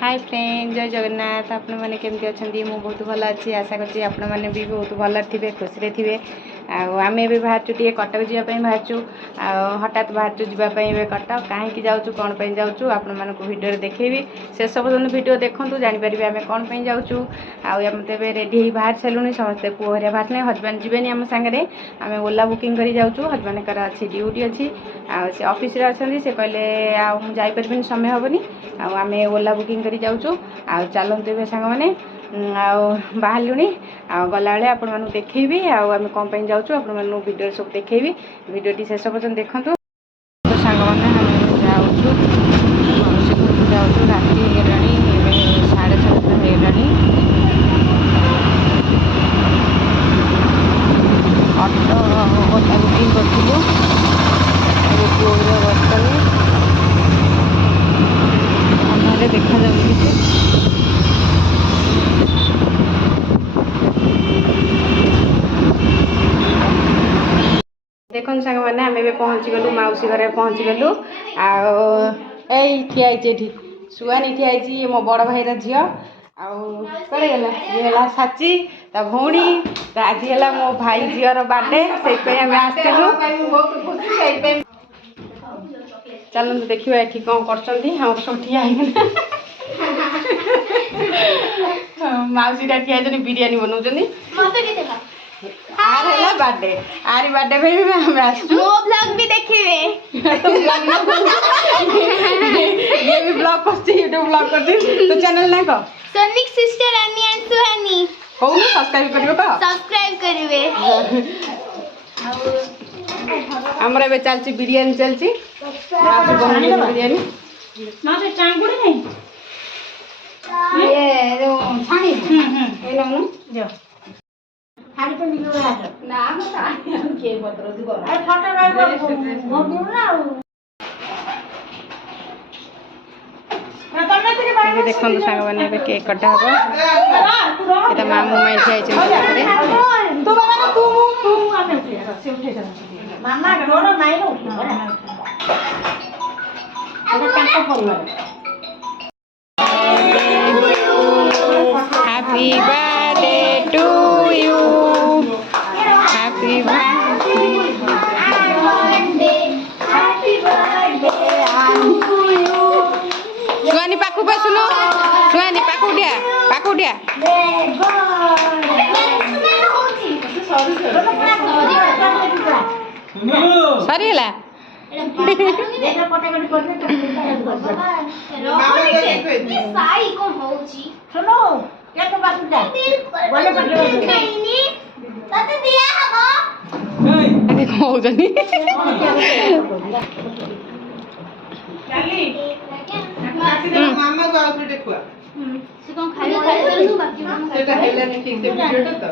Hi friend जय जगन्नाथ आपण मैंने केमती अच्छा मुझे बहुत भल अच्छी आशा करছি आपण मैंने भी बहुत भल थे खुशी थे आम ए बाहर टे कटक जावाई बाहर हठात बाहर जावाई कटक कहीं जाऊँ कौन पर जाऊँ आपण मानक भिडियो देखेबी शेष पर्यटन भिडियो देखूँ जानीपर आम कौन पर जाऊँ आम तो रेडी ही बाहर सारूँ समस्ते पुहरिया बाहर नहीं हजबैंड जीवेनि आम सांगे आम ओला बुकिंग कर जाऊँ हजबैंड अच्छी ड्यूटी अच्छी से ऑफिस रे अच्छे से कहले आईपारे समय हेनी आम ओला बुकिंग कर जाऊँ चलते ए सांग मैंने बाहर गला आपण मानू देखी आम कौन पर जाऊँ आपण मानू भिडियो सब देखी भिडियो शेष पर्यटन देखूँ तो सांग मैंने जाऊँ राति है 7:30 ऑटो ओला बुकिंग करूँ बर्तन अंधारे देखा जाऊँ देखो सांग मैंने आम ए पहुँची गलु मौसी घर पहुँची गलु आई सुआनी ठिया मो बड़ भाईर झी आगला ये साची ता भौणी आज है मो भाई झीर बर्थडे से आम आसलु चलते देखा ये कौन कर सब ठिया मौसी ठिया बिरियानी बनाऊँ आर है बर्थडे आरी बर्थडे पे भी हम मो ब्लॉग भी देखिए ये भी ब्लॉग करती यूट्यूब ब्लॉग करती तो चैनल ना को सोनिक सिस्टर अनी एंड सुहानी कहू ना सब्सक्राइब करियो तो सब्सक्राइब करिवे हमरा बे चलची बिरयानी चलची बिरयानी ना से टांगुड़ी नहीं ये जो छानी ए ना जो खाली तो निकल रहा है ना हम सानी के पत्र दी कर अरे फोटो रह बहुत दूर ना ये देखो सांग मैंने केक कटा हम ये मामू माई ठिया तू बाबा तू आने से उठे जा मामा डोरो नहीं नो अरे टंका परिवार happy birthday to you happy Suhani पाखु पे सुनो सुहानी पाखुटिया सरी हला साई कोन होची सुनो क्या तो बात है बोले नहीं तते दिया हबो अरे हो जनी मामा को आउट देखुआ से कोन खाई चलनु बाकी सेटा हेला नहीं ठीक से वीडियो तो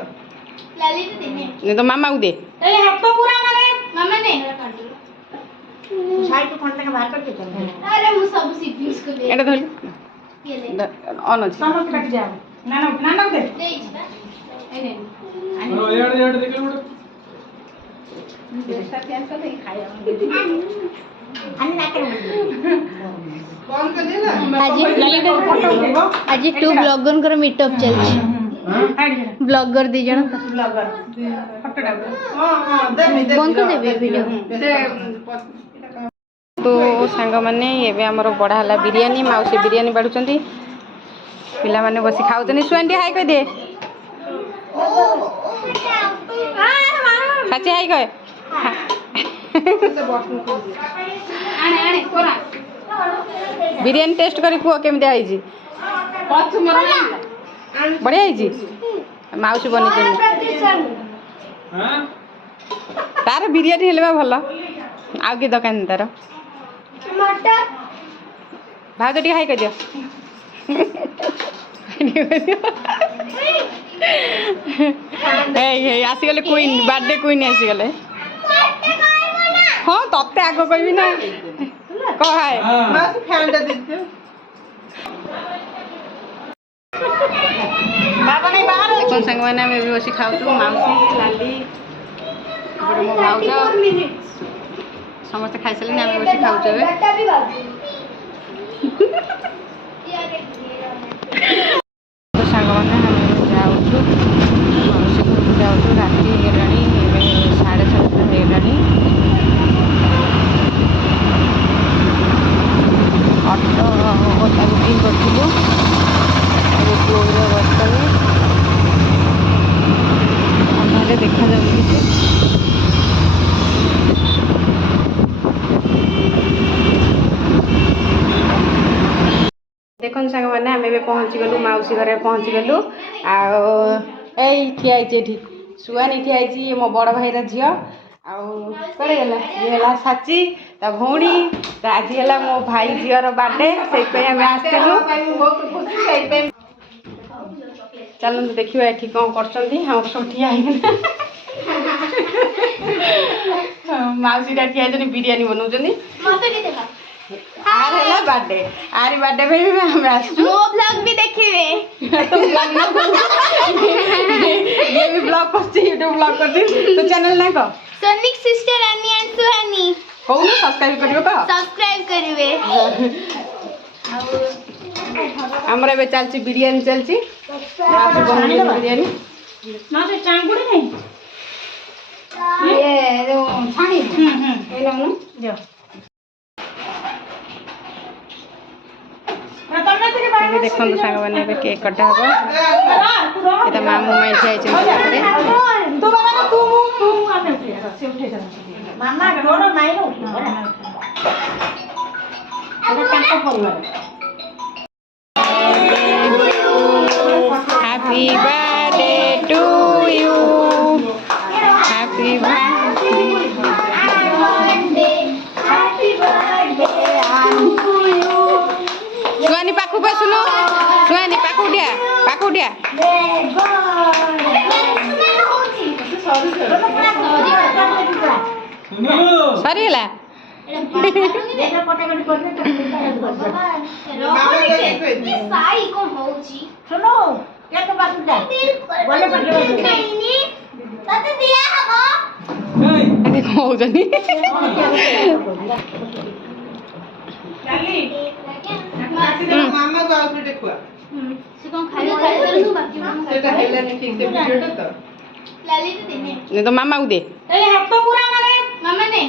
लाली तो देने नहीं तो मामा को दे ए हाथ तो पूरा मारे मामा ने साइड को फोन तक बाहर करके चल अरे मु सब सिपिंग्स को दे एटा धर ये ले ऑन अछि समझ बैठ जाओ ना दे दे इछा ए ने ओ यार देख लो कौन कर देला आज टू ब्लॉगर कर मीटअप चलछि ब्लॉगर दी जण ब्लॉगर फोटो डाल हां दे बंद कर देबे वीडियो तो सांग मैंने ये आमर बड़ा है बिरयानी मौसी बिरयानी बाढ़ुंट पिला माने बस खाऊँ सुआनी हाई कह दे साची हाई कह बिरयानी टेस्ट करी कुह केमती आई बढ़िया है मौसी बनी तार बिरयानी हेले भल आउ कि दरकार तार भाउज टी हाई कह दियो आसीगले क्वीन बर्थडे क्वीन आसीगले हाँ तत्ते आग कहबी ना कह हाय बस फैन दे दे बाबा नहीं बाहर देखो संग मैंने आम भी बस खाऊ मौसी लाली मो भाउज समस्त खाई सारे आम बस खाऊ ହେଇଗଲାଣି। ଅଟୋ ଓଟା ବୁକିଂ କରିଥିଲୁ, ଏବେ ପୁଅର ବସିଲେ ଅନ୍ଧାରରେ ଦେଖାଯାଉଛି କିଛି। ଦେଖନ୍ତୁ ସାଙ୍ଗମାନେ ଆମେ ଏବେ ପହଞ୍ଚିଗଲୁ, ମାଉସୀ ଘରେ ପହଞ୍ଚିଗଲୁ। ଆଉ ଏଇ ଠିଆ ହେଇଛି ଏଠି ସୁଆନି ଠିଆ ହେଇଛି, ମୋ ବଡ଼ ଭାଇର ଝିଅ। ଆଉ କୁଆଡ଼େ ଗଲା? ଇଏ ହେଲା ସାଚି ତା ଭଉଣୀ। ତ ଆଜି ହେଲା ମୋ ଭାଇ ଝିଅର ବାର୍ଥଡେ, ସେଇଥିପାଇଁ ଆମେ ଆସିଥିଲୁ। ବହୁତ ଖୁସି ସେଇପାଇଁ। ଚାଲନ୍ତୁ ଦେଖିବା ଏଠି କ'ଣ କରୁଛନ୍ତି। ଆମର ସବୁ ଠିଆ ହେଇଗଲା। ମାଉସୀଟା ଠିଆ ହେଇଛନ୍ତି, ବିରିୟାନୀ ବନଉଛନ୍ତି। ଆର ହେଲା ବାର୍ଥଡେ, ଆରି ବାର୍ଥଡେ ପାଇଁ ବି ଆମେ ଆସିଛୁ। ମୋ ବ୍ଲଗ ବି ଦେଖିବେ। ଇଏ ବି ବ୍ଲଗ କରୁଛି, ୟୁଟ୍ୟୁବ ବ୍ଲଗ କରୁଛି। ତ ଚ୍ୟାନେଲ ନା କହ? ସୋନିକ ସିଷ୍ଟର ଆନି ଆଣ୍ଡ ସୁହାନି। କହୁନୁ ସବସ୍କ୍ରାଇବ କରିବ କହ। ସବସ୍କ୍ରାଇବ କରିବେ। ଆମର ଏବେ ଚାଲିଛି ବିରିୟାନୀ ଚାଲିଛି। ବିରିୟାନୀ ନା ସେ ଚାଙ୍ଗୁଡ଼ି ନାହିଁ ଇଏ ଯୋଉ ଛାଣି ଏଇ ନଉନୁ ଦିଅ। ଏବେ ଦେଖନ୍ତୁ ସାଙ୍ଗମାନେ, ଏବେ କେକ୍ କଟା ହବ। ଏଟା ମାମୁଁ ମାଇଁ ଠିଆ ହେଇଛନ୍ତି ପାଖରେ। ତୁ ବାବା ତୁ ଆମେ ଉଠେଇବା ସେ ଉଠେଇ ମାମା ତୋର ମାଇର ଉଠେଇବା ତାଙ୍କ ପରିବାର। Happy birthday to you. Happy birthday. Suhani ପାଖକୁ ଆସୁନୁ, ସୁହାନି ପାଖକୁ ଠିଆ, ପାଖକୁ ଠିଆ। ସରିଗଲା। କହୁଛନ୍ତି ମାମାକୁ ଆଉ ଗୋଟେ ଖୁଆ। ସେ କ'ଣ ଖାଇବା ଖାଇସାରନ୍ତୁ ବାକି ସେଟା ହେଲାନି ଠିକ୍ ସେ ଭିଡିଓଟା ତ। ତ ମାମାକୁ ଦେ। ଏଇ ହାତ ପୁରା ମାନେ ମାମା ନେ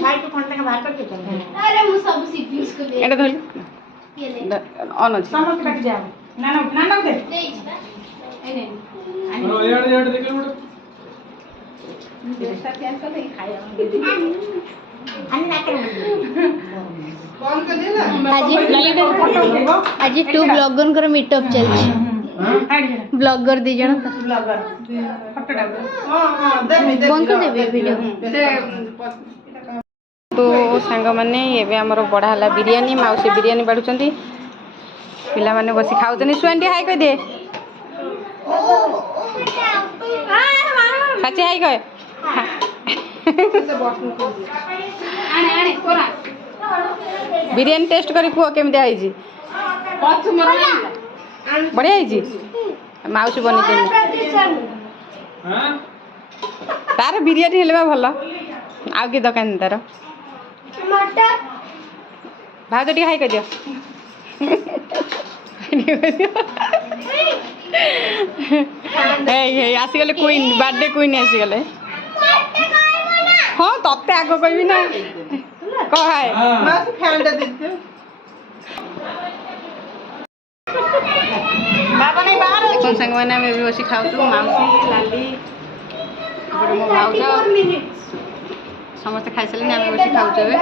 ସାଇଡ୍ ଖଣ୍ଡ ଟାକା ବାହାର କରି ଦେ। ଆରେ ମୁଁ ସବୁ ସିବଲିଙ୍ଗ୍ସ କୁ ଏଇଟା ଧରିଲୁ ଅନ୍ ଅଛି। ସମସ୍ତେ ବାକି ଯାଅ ନା ନା ନା ଦେ ଦେଇଛି ବା ଏ ନେ ଇଆଡେ ଦେଖିଲୁ ଗୋଟେ। କଣ କରିବେ ନା? ଆଜି ଟୁ ବ୍ଲଗରଙ୍କର ମିଟଅପ୍ ଚାଲିଛି। ବ୍ଲଗର ଦି ଜଣ ତ। ବନ୍ଦ କରିଦେବି ଭିଡ଼ିଓ। ତ ସାଙ୍ଗମାନେ ଏବେ ଆମର ବଢ଼ା ହେଲା ବିରିୟାନୀ। ମାଉସୀ ବିରିୟାନୀ ବାଢ଼ୁଛନ୍ତି, ପିଲାମାନେ ବସି ଖାଉଛନ୍ତି। ସୁଆନି ଟିକେ ହାଇ କହିଦିଏ। ସାଚି ହାଇ କହେ। ବିରିୟାନୀ ଟେଷ୍ଟ କରି କୁହ କେମିତିଆ ହେଇଛି। ବଢ଼ିଆ ହେଇଛି। ମାଉସୀ ବନେଇଛନ୍ତି। ତାର ବିରିୟାନୀ ହେଲେ ବା ଭଲ, ଆଉ କି ଦୋକାନ ତାର। ଭାଉଜ ଟିକେ ହାଇ କରିଦିଅ। ହେଇ ଆସିଗଲେ କୁଇନ୍, ବାର୍ଥଡେ କୁଇନ୍ ଆସିଗଲେ। ହଁ ତତେ ଆଗ କହିବି ନା, କହ ହାଏ। ମାଉସୀ ଫ୍ୟାନଟା ଦେଇଦିଅ। ଦେଖନ୍ତୁ ସାଙ୍ଗମାନେ, ଆମେ ଏବେ ବସି ଖାଉଛୁ। ମାଉସୀ, ଲାଲି, ଏପଟେ ମୋ ଭାଉଜ, ସମସ୍ତେ ଖାଇସାରିଲେଣି। ଆମେ ବସି ଖାଉଛୁ ଏବେ।